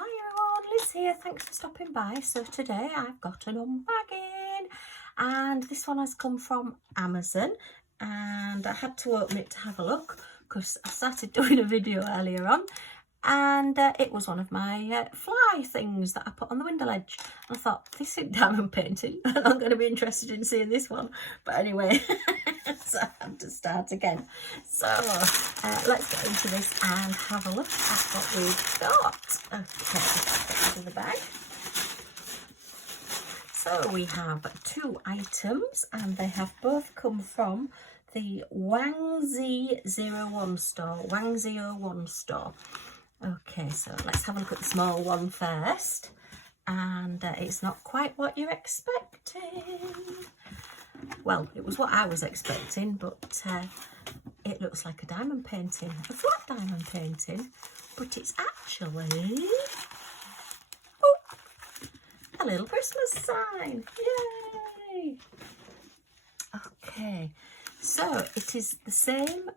Hi everyone, Liz here, thanks for stopping by. So today I've got an unbagging and this one has come from Amazon and I had to open it to have a look because I started doing a video earlier on and it was one of my fly things that I put on the window ledge. And I thought, this is diamond painting and I'm going to be interested in seeing this one. But anyway, so I had to start again. So let's get into this and have a look at what we've got. Okay, let's get into the bag. So we have two items and they have both come from the WangX01 store. WangX01 store. Okay, so let's have a look at the small one first. And it's not quite what you're expecting. Well, it was what I was expecting, but it looks like a diamond painting, a flat diamond painting, but it's actually a little Christmas sign. Yay! Okay, so it is the same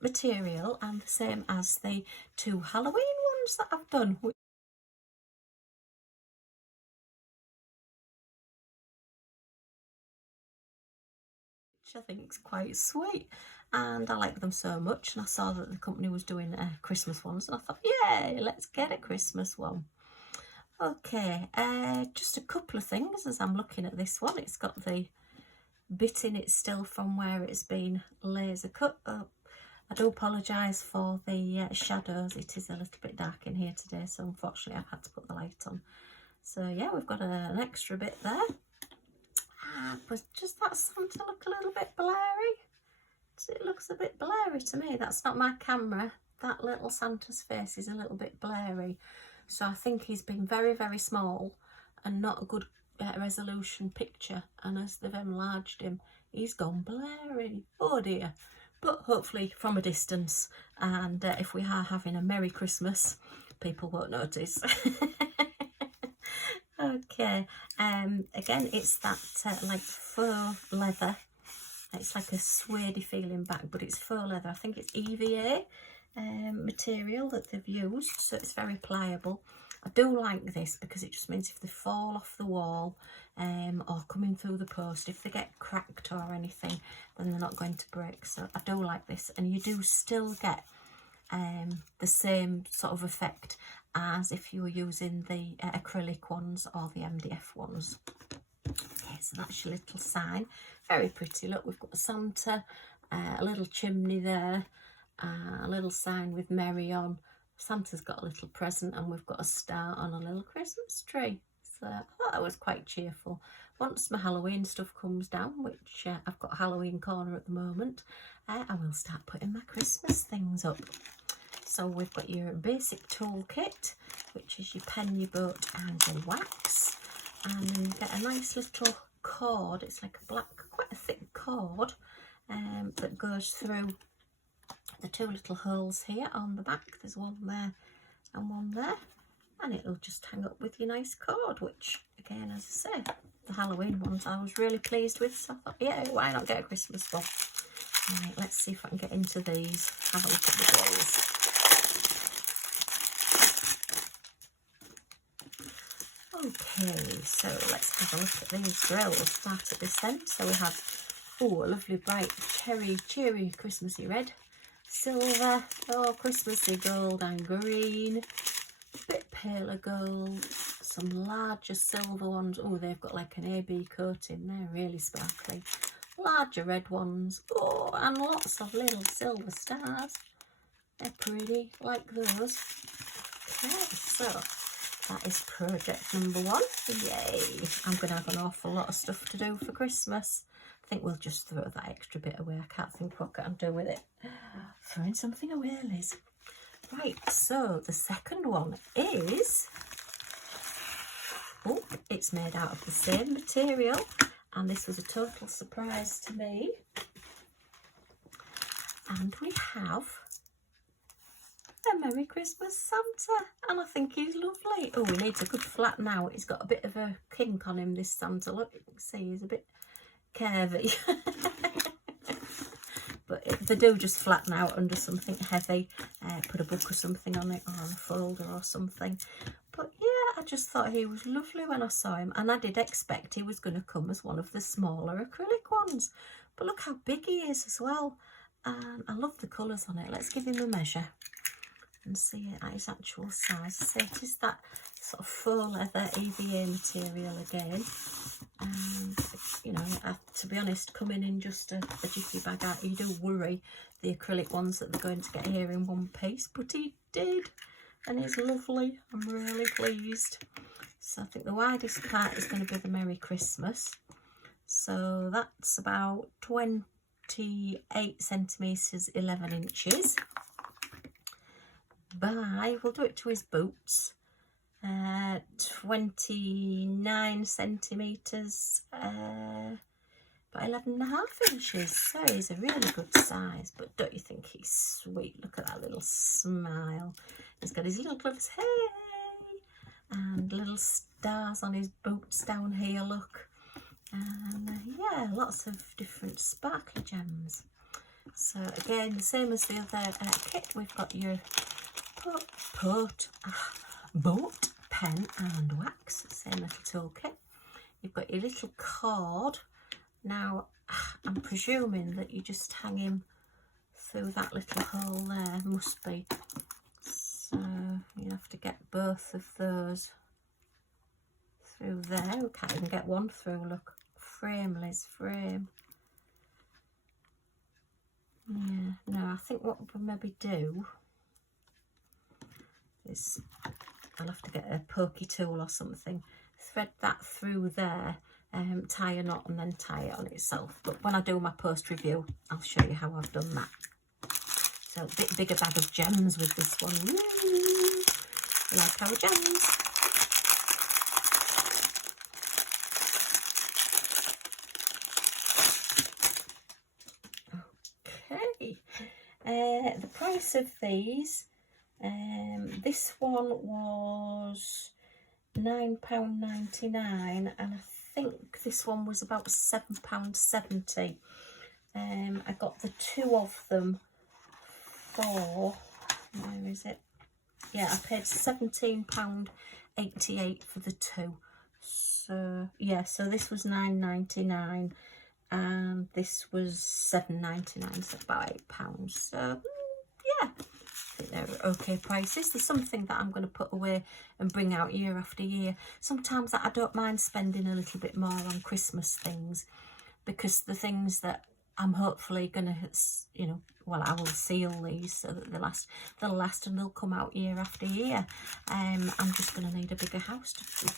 material and the same as the two Halloween ones that I've done, which I think is quite sweet, and I like them so much. And I saw that the company was doing Christmas ones, and I thought, yay, let's get a Christmas one. Okay, just a couple of things as I'm looking at this one. It's got the bit in it still from where it's been laser cut up. I do apologise for the shadows. It is a little bit dark in here today, so unfortunately I've had to put the light on. So yeah, we've got an extra bit there. But just that Santa look a little bit blurry? It looks a bit blurry to me. That's not my camera. That little Santa's face is a little bit blurry. So I think he's been very, very small and not a good resolution picture. And as they've enlarged him, he's gone blurry. Oh dear. But hopefully from a distance, and if we are having a Merry Christmas, people won't notice. Okay, again, it's that like faux leather. It's like a suede feeling back, but it's faux leather. I think it's EVA material that they've used, so it's very pliable. I do like this because it just means if they fall off the wall or coming through the post, if they get cracked or anything, then they're not going to break. So I do like this, and you do still get the same sort of effect as if you were using the acrylic ones or the MDF ones. Okay, so that's your little sign. Very pretty. Look, we've got a Santa, a little chimney there, a little sign with Merry on. Santa's got a little present, and we've got a star on a little Christmas tree. So I thought that was quite cheerful. Once my Halloween stuff comes down, which I've got a Halloween corner at the moment, I will start putting my Christmas things up. So we've got your basic toolkit, which is your pen, your boat and your wax. And then you get a nice little cord. It's like a black, quite a thick cord that goes through the two little holes here on the back. There's one there and one there. And it'll just hang up with your nice cord, which, again, as I say, the Halloween ones I was really pleased with. So I thought, yeah, why not get a Christmas one? Right, let's see if I can get into these. Have a look at the drills. Okay, so let's have a look at these drills. Start at this end. So we have, a lovely bright cheery Christmassy red, silver, Christmassy gold and green, a bit paler gold, some larger silver ones. Oh, they've got like an AB coating. They're really sparkly. Larger red ones. Oh, and lots of little silver stars. They're pretty, like those. Okay, so that is project number one. Yay! I'm going to have an awful lot of stuff to do for Christmas. I think we'll just throw that extra bit away. I can't think what I'm doing with it. Throwing something away, Liz. Right, so the second one is... Oh, it's made out of the same material. And this was a total surprise to me. And we have a Merry Christmas Santa, and I think he's lovely. Oh, he needs a good flatten out. He's got a bit of a kink on him, this Santa. Look, you can see he's a bit curvy. But if they do just flatten out under something heavy, put a book or something on it, or a folder or something. But just thought he was lovely when I saw him, and I did expect he was going to come as one of the smaller acrylic ones. But look how big he is as well. And I love the colours on it. Let's give him a measure and see it at his actual size. So it is that sort of faux leather EVA material again. And, you know, to be honest, coming in just a jiffy bag out, you do worry the acrylic ones that they're going to get here in one piece. But he did. And he's lovely. I'm really pleased. So I think the widest part is going to be the Merry Christmas. So that's about 28 centimetres, 11 inches. We'll do it to his boots. 29 centimetres, about 11.5 inches. So he's a really good size. But don't you think he's sweet? Look at that little smile. He's got his little gloves, hey, and little stars on his boots down here, look. And yeah, lots of different sparkly gems. So again, the same as the other kit, we've got your boat, pen and wax, same little toolkit. You've got your little cord. Now, I'm presuming that you just hang him through that little hole there, must be. So you have to get both of those through there. We can't even get one through, look. Frame, Liz, frame. Yeah, no, I think what we'll maybe do is I'll have to get a pokey tool or something, thread that through there, tie a knot and then tie it on itself. But when I do my post review, I'll show you how I've done that. So a bit bigger bag of gems with this one. Woo! We like our gems. Okay, the price of these. This one was £9.99 and I think this one was about £7.70. I got the two of them for, where is it? Yeah, I paid £17.88 for the two. So yeah, so this was £9.99 and this was £7.99, so about £8. So yeah, I think they're okay prices. There's something that I'm going to put away and bring out year after year. Sometimes I don't mind spending a little bit more on Christmas things, because the things that I'm hopefully going to, you know, well, I will seal these so that they'll last and they'll come out year after year. I'm just going to need a bigger house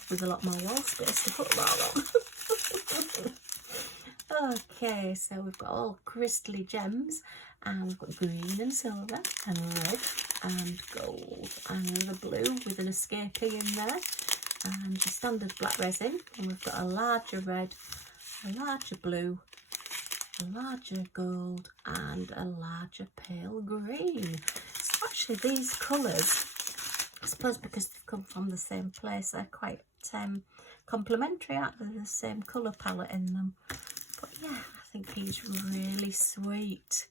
with a lot more wall space to put them all on. Okay, so we've got all crystally gems, and we've got green and silver and red and gold and the blue with an escapee in there, and your standard black resin. And we've got a larger red, a larger blue, a larger gold and a larger pale green. So actually these colours, I suppose because they've come from the same place, they're quite complementary, aren't they? The same colour palette in them. But yeah, I think he's really sweet.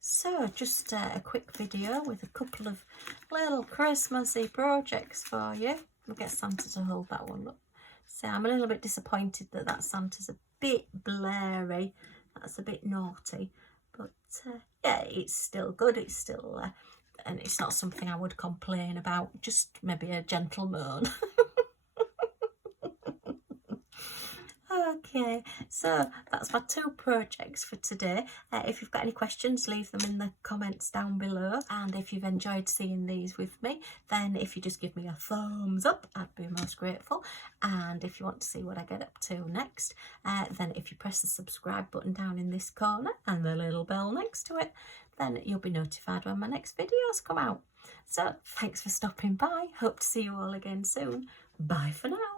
So just a quick video with a couple of little Christmassy projects for you. We'll get Santa to hold that one up. So I'm a little bit disappointed that Santa's a bit blurry. That's a bit naughty. But yeah, it's still good. It's still, and it's not something I would complain about. Just maybe a gentle moan. Okay, so that's my two projects for today. If you've got any questions, leave them in the comments down below. And if you've enjoyed seeing these with me, then if you just give me a thumbs up, I'd be most grateful. And if you want to see what I get up to next, then if you press the subscribe button down in this corner and the little bell next to it, then you'll be notified when my next videos come out. So thanks for stopping by. Hope to see you all again soon. Bye for now.